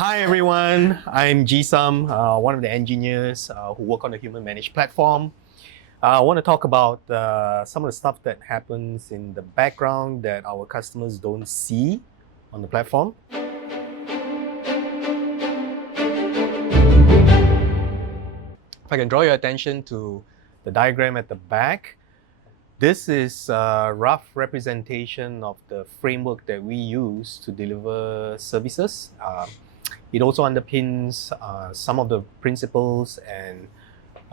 Hi everyone, I'm Jesum, one of the engineers who work on the human managed platform. I want to talk about some of the stuff that happens in the background that our customers don't see on the platform. If I can draw your attention to the diagram at the back, this is a rough representation of the framework that we use to deliver services. It also underpins some of the principles and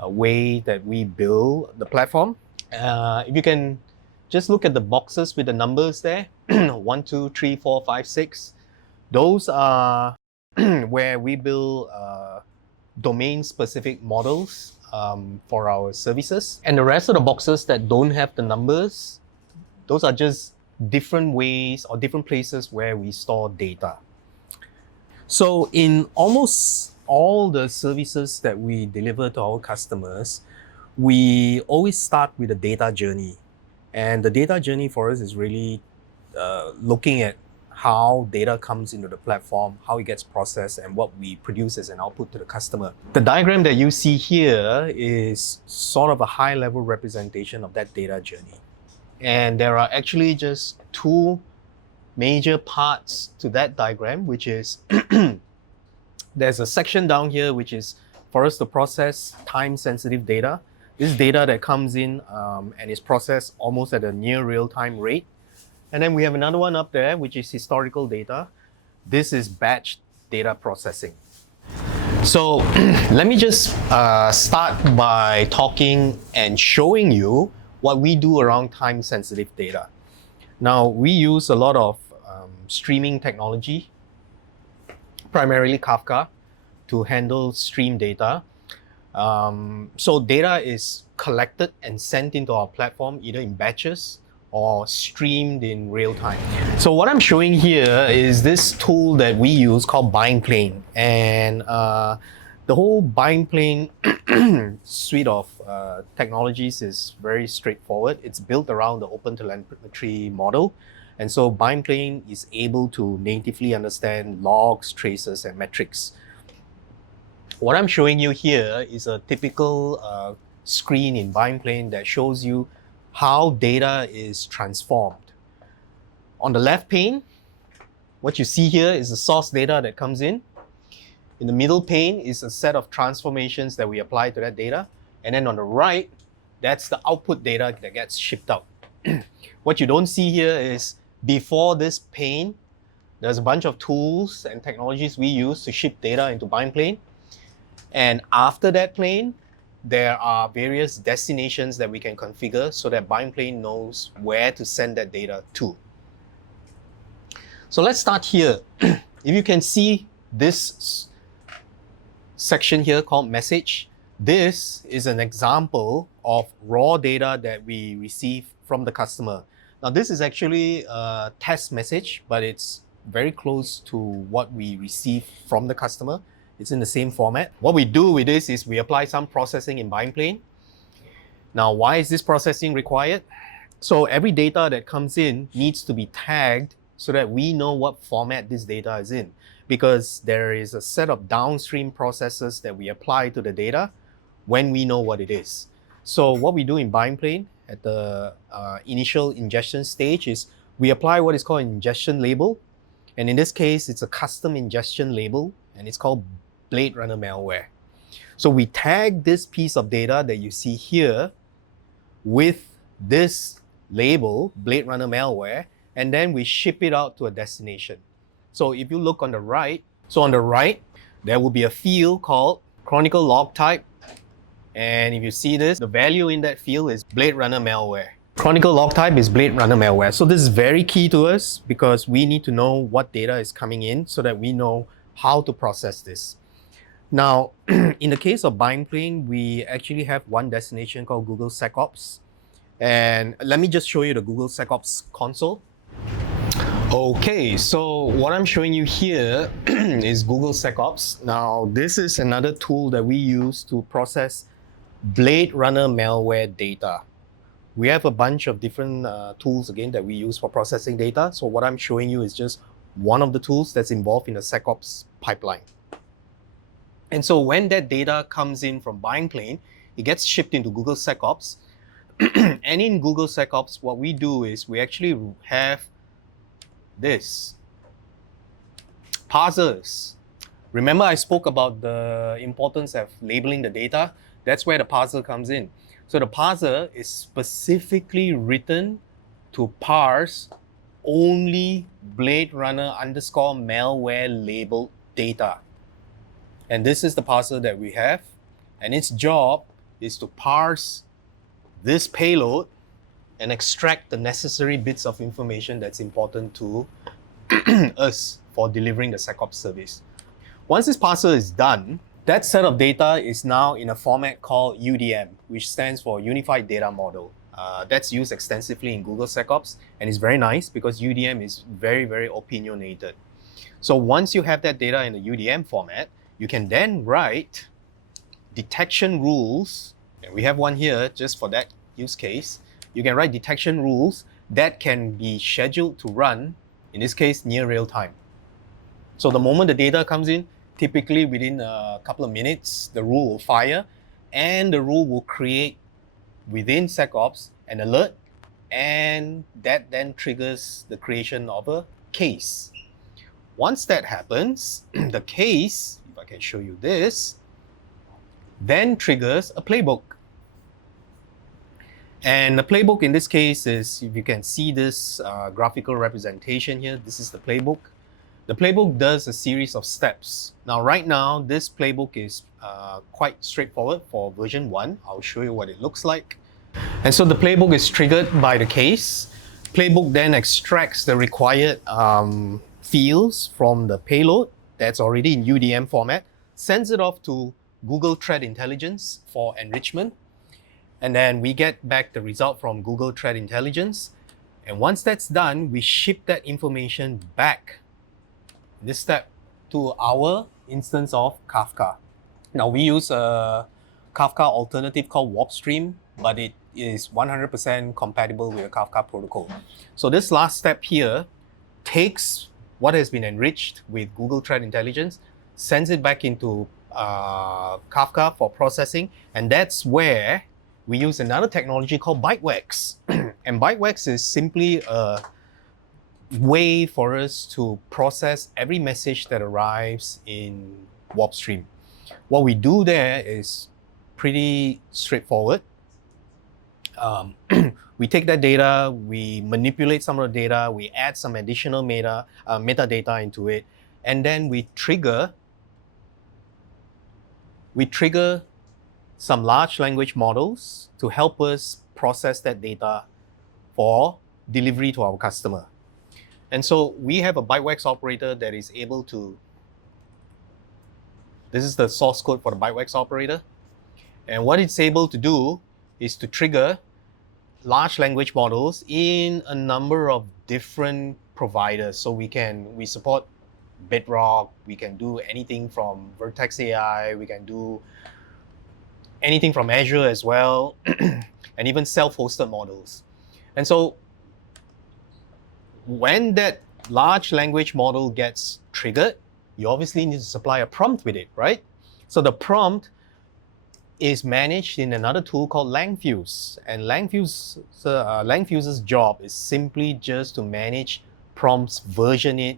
way that we build the platform. If you can just look at the boxes with the numbers there, 1, 2, 3, 4, 5, 6, those are where we build domain-specific models for our services. And the rest of the boxes that don't have the numbers, those are just different ways or different places where we store data. So in almost all the services that we deliver to our customers, we always start with a data journey. And the data journey for us is really looking at how data comes into the platform, how it gets processed, and what we produce as an output to the customer. The diagram that you see here is sort of a high-level representation of that data journey. And there are actually just two major parts to that diagram, which is there's a section down here which is for us to process time-sensitive data. This is data that comes in and is processed almost at a near real-time rate. And then we have another one up there, which is historical data. This is batch data processing. So let me just start by talking and showing you what we do around time-sensitive data. Now, we use a lot of streaming technology, primarily Kafka, to handle stream data. So data is collected and sent into our platform either in batches or streamed in real time. So what I'm showing here is this tool that we use called Buying Plane. And the whole Buying Plane suite of technologies is very straightforward. It's built around the OpenTelemetry model. And so Buying Plane is able to natively understand logs, traces, and metrics. What I'm showing you here is a typical screen in Buying Plane that shows you how data is transformed. On the left pane, what you see here is the source data that comes in. In the middle pane is a set of transformations that we apply to that data. And then on the right, that's the output data that gets shipped out. What you don't see here is before this pane, there's a bunch of tools and technologies we use to ship data into Buying Plane. And after that plane, there are various destinations that we can configure so that Buying Plane knows where to send that data to. So let's start here. If you can see this section here called message, this is an example of raw data that we receive from the customer. Now this is actually a test message, but it's very close to what we receive from the customer. It's in the same format. What we do with this is we apply some processing in Buying Plane. Now, why is this processing required? So every data that comes in needs to be tagged so that we know what format this data is in, because there is a set of downstream processes that we apply to the data when we know what it is. So what we do in Buying Plane at the initial ingestion stage is we apply what is called an ingestion label. And in this case, it's a custom ingestion label, and it's called Blade Runner malware. So we tag this piece of data that you see here with this label, Blade Runner malware, and then we ship it out to a destination. So if you look on the right, there will be a field called Chronicle log type. And if you see this, the value in that field is Blade Runner malware. Chronicle log type is Blade Runner malware. So this is very key to us because we need to know what data is coming in so that we know how to process this. Now, in the case of Buying Plane, we actually have one destination called Google SecOps. And let me just show you the Google SecOps console. Okay, so what I'm showing you here is Google SecOps. Now, this is another tool that we use to process Blade Runner malware data. We have a bunch of different tools again that we use for processing data. So what I'm showing you is just one of the tools that's involved in the SecOps pipeline. And so when that data comes in from buying plane, it gets shipped into Google SecOps. And in Google SecOps, what we do is we actually have this, parsers. Remember I spoke about the importance of labeling the data? That's where the parser comes in. So the parser is specifically written to parse only Blade Runner _ malware labeled data. And this is the parser that we have. And its job is to parse this payload and extract the necessary bits of information that's important to us for delivering the SecOps service. Once this parser is done, that set of data is now in a format called UDM, which stands for Unified Data Model. That's used extensively in Google SecOps, and it's very nice because UDM is very, very opinionated. So once you have that data in the UDM format, you can then write detection rules, and we have one here just for that use case. You can write detection rules that can be scheduled to run, in this case, near real time. So the moment the data comes in, typically within a couple of minutes, the rule will fire, and the rule will create within SecOps an alert, and that then triggers the creation of a case. Once that happens, the case, if I can show you this, then triggers a playbook. And the playbook in this case is, if you can see this graphical representation here, this is the playbook. The playbook does a series of steps. Now, right now, this playbook is quite straightforward for version 1. I'll show you what it looks like. And so the playbook is triggered by the case. Playbook then extracts the required fields from the payload that's already in UDM format, sends it off to Google Threat Intelligence for enrichment. And then we get back the result from Google Threat Intelligence. And once that's done, we ship that information back, this step, to our instance of Kafka. Now we use a Kafka alternative called WarpStream, but it is 100% compatible with the Kafka protocol. So this last step here takes what has been enriched with Google Threat Intelligence, sends it back into Kafka for processing, and that's where we use another technology called ByteWax. And ByteWax is simply a way for us to process every message that arrives in WarpStream. What we do there is pretty straightforward. We take that data, we manipulate some of the data, we add some additional metadata into it, and then we trigger some large language models to help us process that data for delivery to our customer. And so we have a ByteWax operator that is able to, this is the source code for the ByteWax operator. And what it's able to do is to trigger large language models in a number of different providers. So we support Bedrock, we can do anything from Vertex AI, we can do anything from Azure as well, and even self-hosted models. And so when that large language model gets triggered, you obviously need to supply a prompt with it, right? So the prompt is managed in another tool called Langfuse. And Langfuse's job is simply just to manage prompts, version it,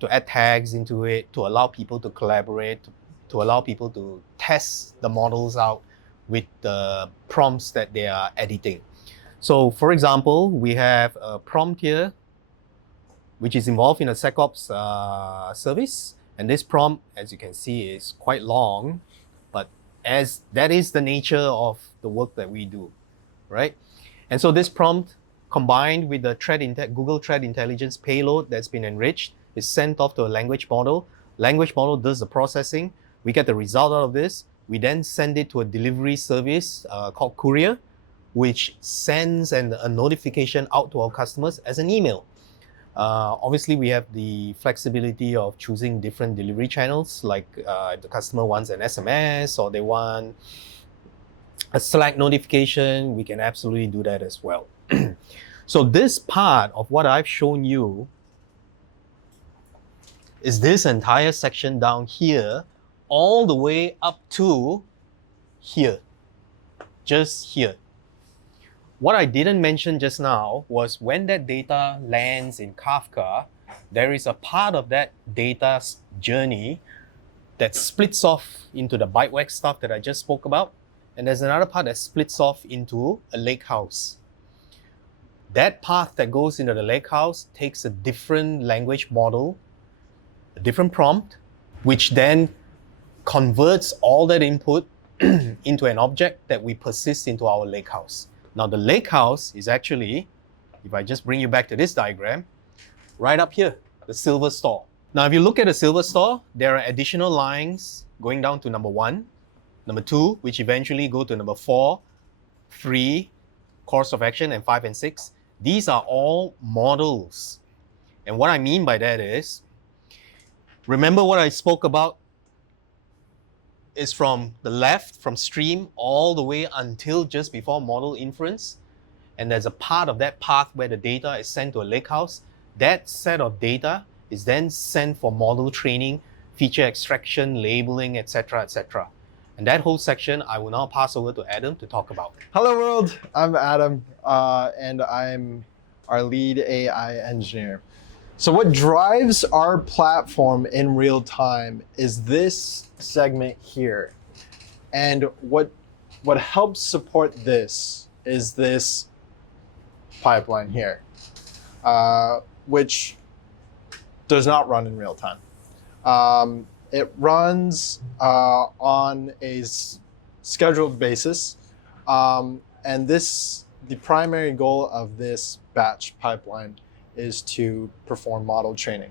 to add tags into it, to allow people to collaborate, to allow people to test the models out with the prompts that they are editing. So for example, we have a prompt here, which is involved in a SecOps service. And this prompt, as you can see, is quite long, but as that is the nature of the work that we do, right? And so this prompt, combined with the Google Threat Intelligence payload that's been enriched, is sent off to a language model. Language model does the processing. We get the result out of this. We then send it to a delivery service called Courier, which sends a notification out to our customers as an email. Obviously, we have the flexibility of choosing different delivery channels, like if the customer wants an SMS or they want a Slack notification, we can absolutely do that as well. So this part of what I've shown you is this entire section down here, all the way up to here, just here. What I didn't mention just now was when that data lands in Kafka, there is a part of that data journey that splits off into the bytewag stuff that I just spoke about, and there's another part that splits off into a lakehouse. That path that goes into the lakehouse takes a different language model, a different prompt, which then converts all that input into an object that we persist into our lakehouse. Now the lakehouse is actually, if I just bring you back to this diagram, right up here, the silver store. Now if you look at the silver store, there are additional lines going down to number 1, number 2, which eventually go to number 4, 3, course of action, and 5 and 6. These are all models. And what I mean by that is, remember what I spoke about is from the left, from stream, all the way until just before model inference. And there's a part of that path where the data is sent to a lakehouse. That set of data is then sent for model training, feature extraction, labeling, etc., etc. And that whole section, I will now pass over to Adam to talk about. Hello world, I'm Adam, and I'm our lead AI engineer. So what drives our platform in real time is this segment here. And what helps support this is this pipeline here, which does not run in real time. It runs on a scheduled basis, and the primary goal of this batch pipeline is to perform model training.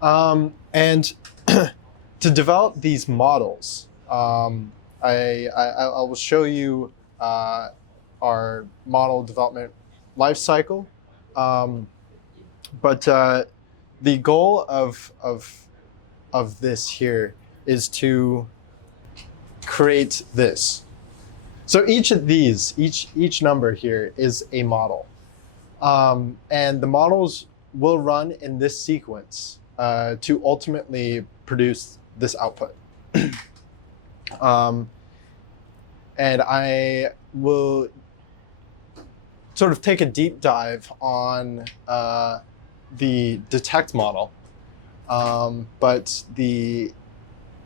And to develop these models, I will show you our model development lifecycle. But the goal of this here is to create this. So each of these, each number here is a model. And the models will run in this sequence to ultimately produce this output. And I will sort of take a deep dive on the detect model. But the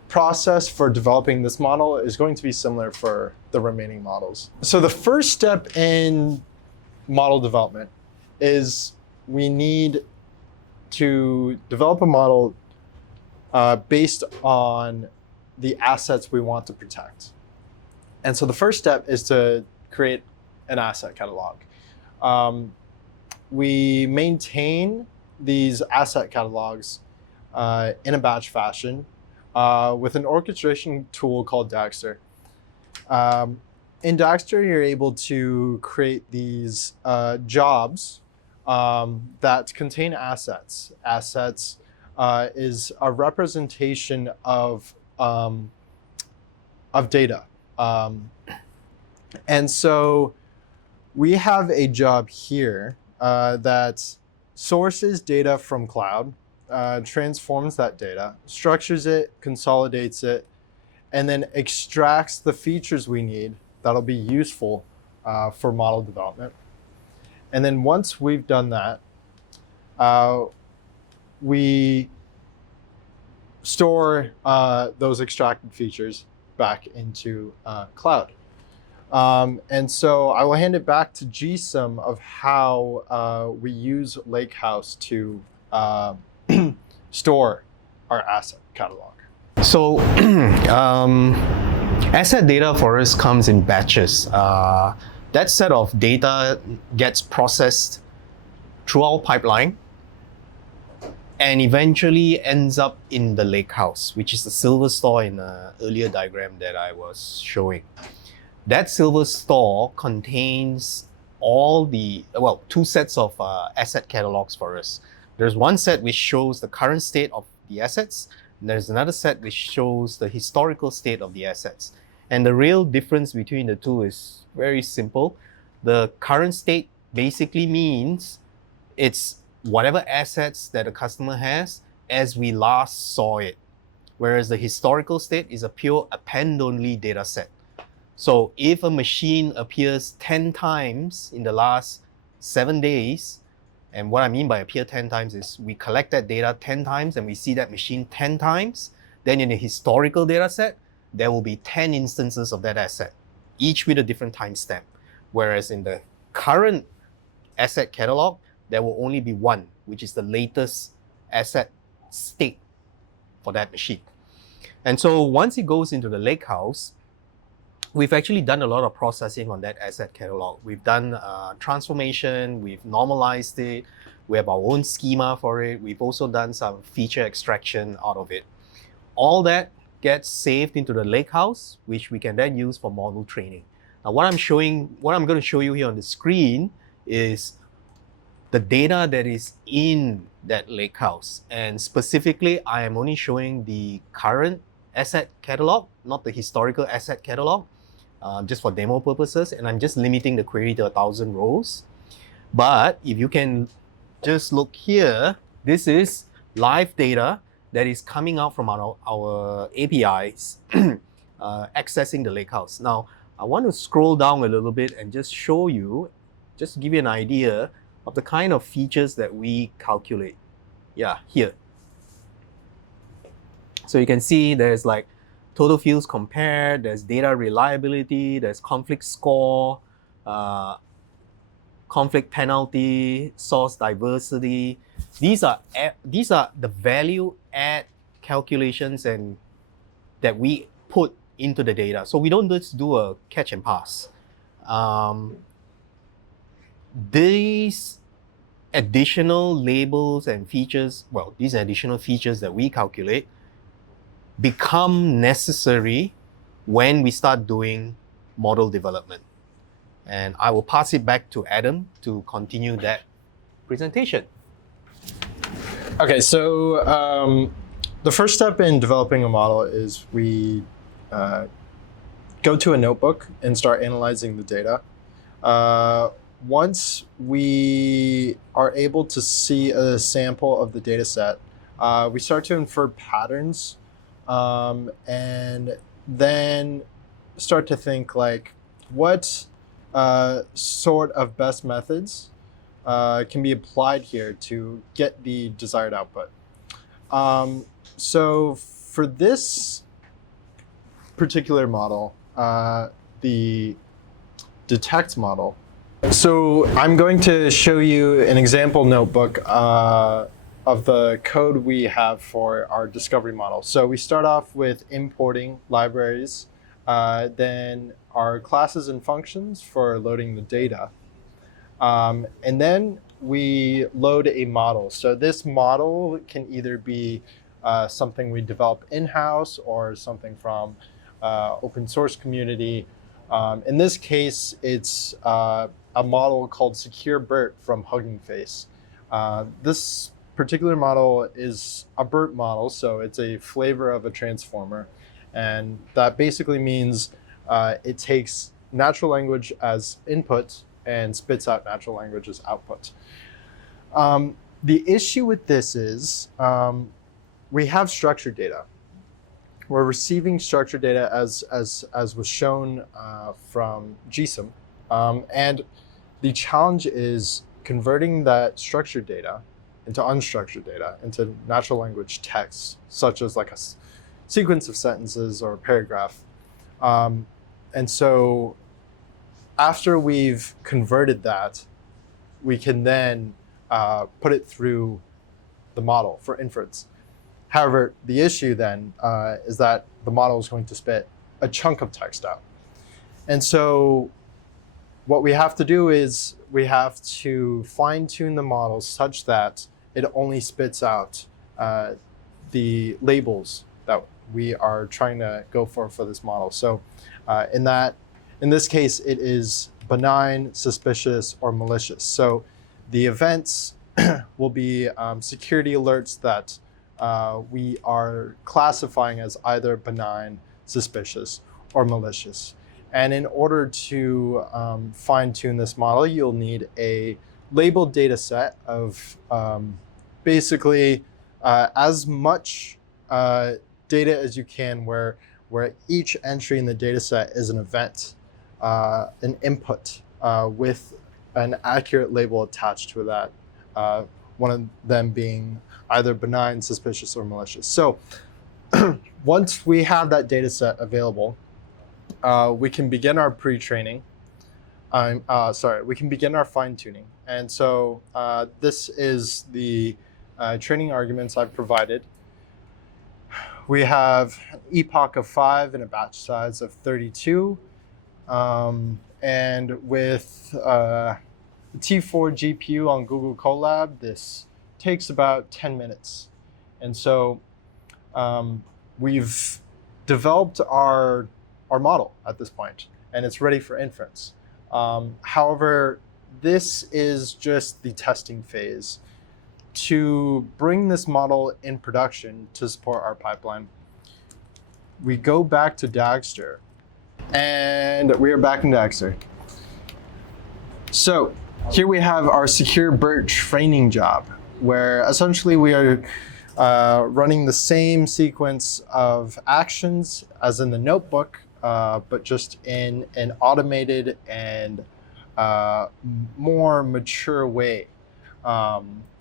process for developing this model is going to be similar for the remaining models. So the first step in model development is we need to develop a model based on the assets we want to protect. And so the first step is to create an asset catalog. We maintain these asset catalogs in a batch fashion with an orchestration tool called Dagster. In Dagster, you're able to create these jobs that contain assets. Assets is a representation of data. And so we have a job here that sources data from cloud, transforms that data, structures it, consolidates it, and then extracts the features we need that'll be useful for model development. And then once we've done that, we store those extracted features back into cloud. And so I will hand it back to Jesum of how we use Lakehouse to store our asset catalog. So asset data for us comes in batches. That set of data gets processed through our pipeline and eventually ends up in the lakehouse, which is the silver store in the earlier diagram that I was showing. That silver store contains all the, well, two sets of asset catalogs for us. There's one set which shows the current state of the assets, and there's another set which shows the historical state of the assets. And the real difference between the two is very simple. The current state basically means it's whatever assets that the customer has as we last saw it, whereas the historical state is a pure append-only data set. So if a machine appears 10 times in the last 7 days, and what I mean by appear 10 times is we collect that data 10 times and we see that machine 10 times, then in the historical data set, there will be 10 instances of that asset, each with a different timestamp. Whereas in the current asset catalog, there will only be one, which is the latest asset state for that machine. And so once it goes into the lakehouse, we've actually done a lot of processing on that asset catalog. We've done transformation, we've normalized it, we have our own schema for it, we've also done some feature extraction out of it. All that gets saved into the lakehouse, which we can then use for model training. Now what I'm going to show you here on the screen is the data that is in that lakehouse. And specifically, I am only showing the current asset catalog, not the historical asset catalog, just for demo purposes. And I'm just limiting the query to 1,000 rows. But if you can just look here, this is live data that is coming out from our APIs, accessing the lakehouse. Now, I want to scroll down a little bit and just show you, just to give you an idea of the kind of features that we calculate. Yeah, here. So you can see there's like total fields compared, there's data reliability, there's conflict score, conflict penalty, source diversity. These are the value add calculations and that we put into the data. So we don't just do a catch and pass. These additional labels and features, well, these additional features that we calculate become necessary when we start doing model development. And I will pass it back to Adam to continue that presentation. Okay, so the first step in developing a model is we go to a notebook and start analyzing the data. Once we are able to see a sample of the data set, we start to infer patterns and then start to think like what sort of best methods can be applied here to get the desired output. So for this particular model, the detect model, so I'm going to show you an example notebook of the code we have for our discovery model. So we start off with importing libraries, then our classes and functions for loading the data. And then we load a model. So this model can either be something we develop in-house or something from open source community. In this case, it's a model called Secure BERT from Hugging Face. This particular model is a BERT model, so it's a flavor of a transformer. And that basically means it takes natural language as input and spits out natural language as output. The issue with this is we have structured data. We're receiving structured data as was shown from Jesum. And the challenge is converting that structured data into unstructured data, into natural language text, such as like a sequence of sentences or a paragraph. And so after we've converted that, we can then put it through the model for inference. However, the issue then is that the model is going to spit a chunk of text out. And so what we have to do is we have to fine-tune the model such that it only spits out the labels that we are trying to go for this model. So in this case, it is benign, suspicious, or malicious. So the events will be security alerts that we are classifying as either benign, suspicious, or malicious. And in order to fine-tune this model, you'll need a labeled data set of basically as much data as you can where each entry in the data set is an event, an input with an accurate label attached to that, one of them being either benign, suspicious, or malicious. So once we have that data set available, we can begin our pre-training. We can begin our fine-tuning. And so this is the training arguments I've provided. We have an epoch of 5 and a batch size of 32. And with the T4 GPU on Google Colab, this takes about 10 minutes. And so we've developed our model at this point, and it's ready for inference. However, this is just the testing phase. To bring this model in production to support our pipeline, we go back to Dagster, and we are back in Dagster. So here we have our secure BERT training job, where essentially we are running the same sequence of actions as in the notebook, but just in an automated and more mature way,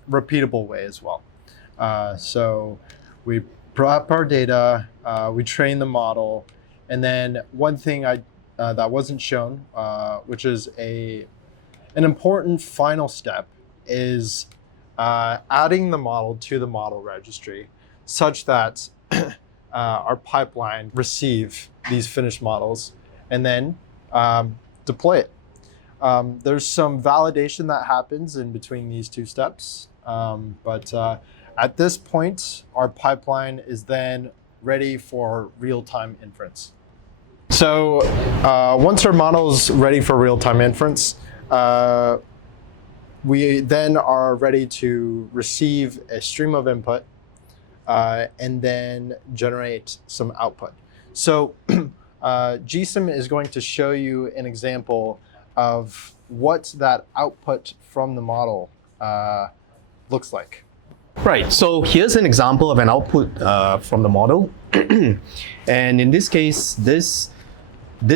repeatable way as well. So we prep our data, we train the model, and then one thing that wasn't shown, which is an important final step, is adding the model to the model registry such that our pipeline receive these finished models and then deploy it. There's some validation that happens in between these two steps, but at this point, our pipeline is then ready for real-time inference. So once our model is ready for real-time inference, we then are ready to receive a stream of input and then generate some output. So Jesum is going to show you an example of what that output from the model looks like. Right, so here's an example of an output from the model. And in this case, this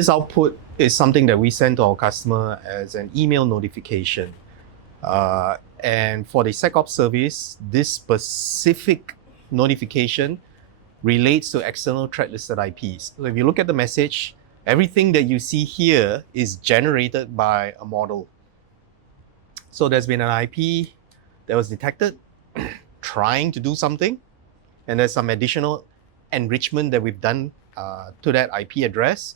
output is something that we send to our customer as an email notification. And for the SecOps service, this specific notification relates to external threat listed IPs. So if you look at the message, everything that you see here is generated by a model. So there's been an IP that was detected trying to do something, and there's some additional enrichment that we've done to that IP address.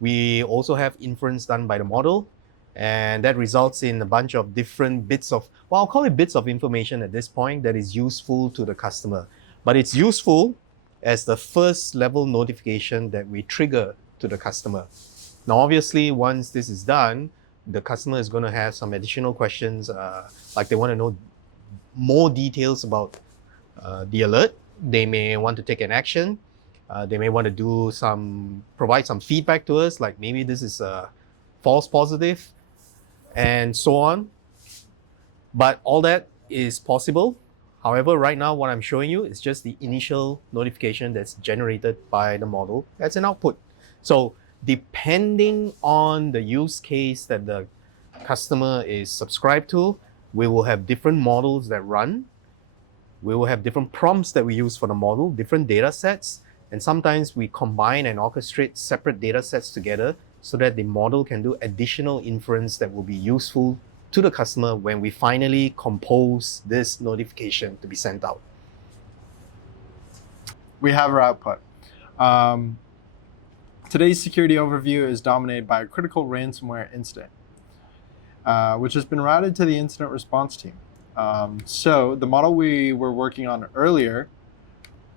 We also have inference done by the model, and that results in a bunch of different bits of, well, I'll call it bits of information at this point that is useful to the customer. But it's useful as the first level notification that we trigger to the customer. Now, obviously, once this is done, the customer is going to have some additional questions, like they want to know more details about the alert. They may want to take an action. They may want to provide some feedback to us, like maybe this is a false positive, and so on. But all that is possible. However, right now, what I'm showing you is just the initial notification that's generated by the model as an output. So depending on the use case that the customer is subscribed to, we will have different models that run. We will have different prompts that we use for the model, different data sets, and sometimes we combine and orchestrate separate data sets together so that the model can do additional inference that will be useful to the customer when we finally compose this notification to be sent out. We have our output. Today's security overview is dominated by a critical ransomware incident, which has been routed to the incident response team. So the model we were working on earlier,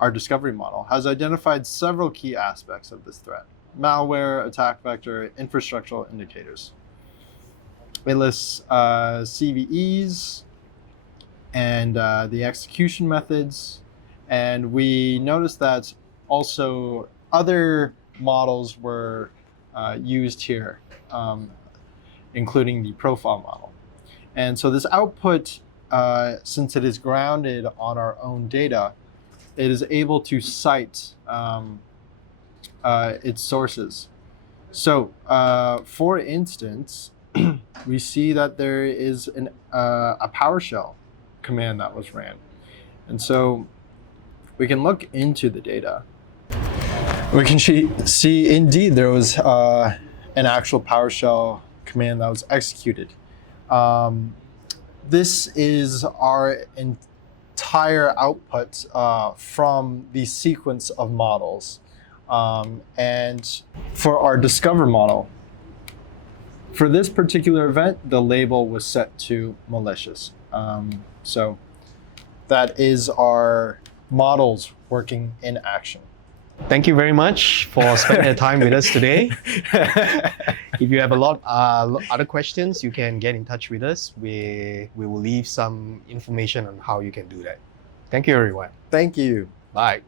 our discovery model, has identified several key aspects of this threat: malware, attack vector, infrastructural indicators. It lists CVEs and the execution methods, and we noticed that also other models were used here, including the profile model. And so this output since it is grounded on our own data, it is able to cite its sources. So, for instance, we see that there is a PowerShell command that was ran. And so we can look into the data. We can see indeed there was an actual PowerShell command that was executed. This is our entire output from the sequence of models. And for our Discover model, for this particular event, the label was set to malicious. So that is our models working in action. Thank you very much for spending the time with us today. If you have a lot other questions, you can get in touch with us. We will leave some information on how you can do that. Thank you, everyone. Thank you. Bye.